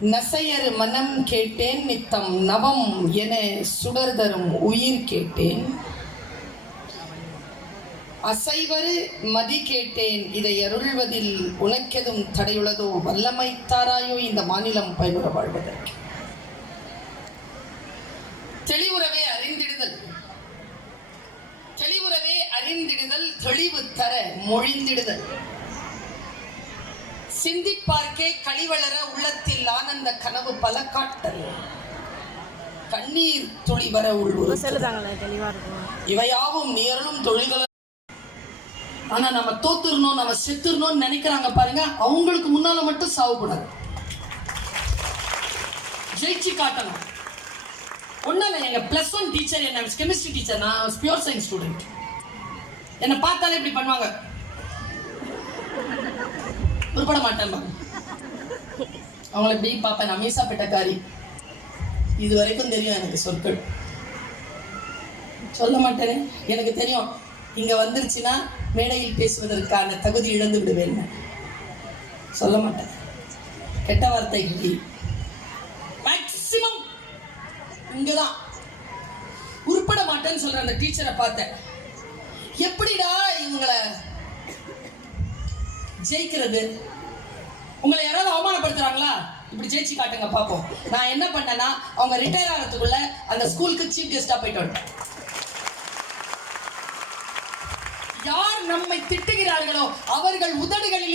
நசையர் மனம் கேட்டேன் நித்தம் நவம் என சுடர்தரும் உயிர் கேட்டேன். அசைவரு மதி கேட்டேன் இதை அருள்வதில் உனக்கெதும் தடையுள்ளதோ வல்லமை தாராயோ இந்த மாநிலம் பயனுற வாழ்வதற்கு. தெளிவுறவே அறிந்திடுதல், தெளிவுறவே அறிந்திடுதல், தெளிவு தர மொழிந்திடுதல், சிந்திப்பார்க்கே களிவளர உள்ளத்தில் ஆனந்த கனவு பல காட்டல், கண்ணீர் துளி வர உள்வுறு இவையாவும் நேரலும் தொழில்கள். ஆனா நம்ம தோத்துறணும், நம்ம செத்துறணும்னு நினைக்கிறாங்க பாருங்க, அவங்களுக்கு முன்னால மட்டும் சாவுக்கூடாது, ஜெயிச்சு காட்டணும். ஒன்னும் இல்லை, எங்க +1 டீச்சர், என்ன கெமிஸ்ட்ரி டீச்சர், நான் பியூர் சயின்ஸ் ஸ்டூடெண்ட், என்னை பார்த்தாலே இப்படி பண்ணுவாங்க, உருப்பட மாட்டேன். அவங்கள எப்படி பார்ப்பேன், நான் மீசா பெட்டக்காரி, இது வரைக்கும் தெரியும் எனக்கு சொற்கள் சொல்ல மாட்டேனே. எனக்கு தெரியும் இங்க வந்துருச்சுன்னா மேடையில் பேசுவதற்கான தகுதி இழந்து விடுவேன், சொல்ல மாட்டேன். கெட்ட வார்த்தைகள் மேக்சிமம் இங்கதான். உருப்பட மாட்டேன்னு சொல்ற அந்த டீச்சரை பார்த்தேன், எப்படிடா இவங்களை ஜெயிக்கிறது? உங்களை யாராவது அவமானப்படுத்துறாங்களா? இப்படி ஜெயிச்சு காட்டுங்க பாப்போம். நான் என்ன பண்ணேன்னா, அவங்க ரிட்டையர் ஆகிறதுக்குள்ள அந்த ஸ்கூலுக்கு சீஃப் கெஸ்டா போயிட்டு வந்தேன். யார் நம்மை திட்டுகிறார்களோ அவர்கள் உதடுகளில்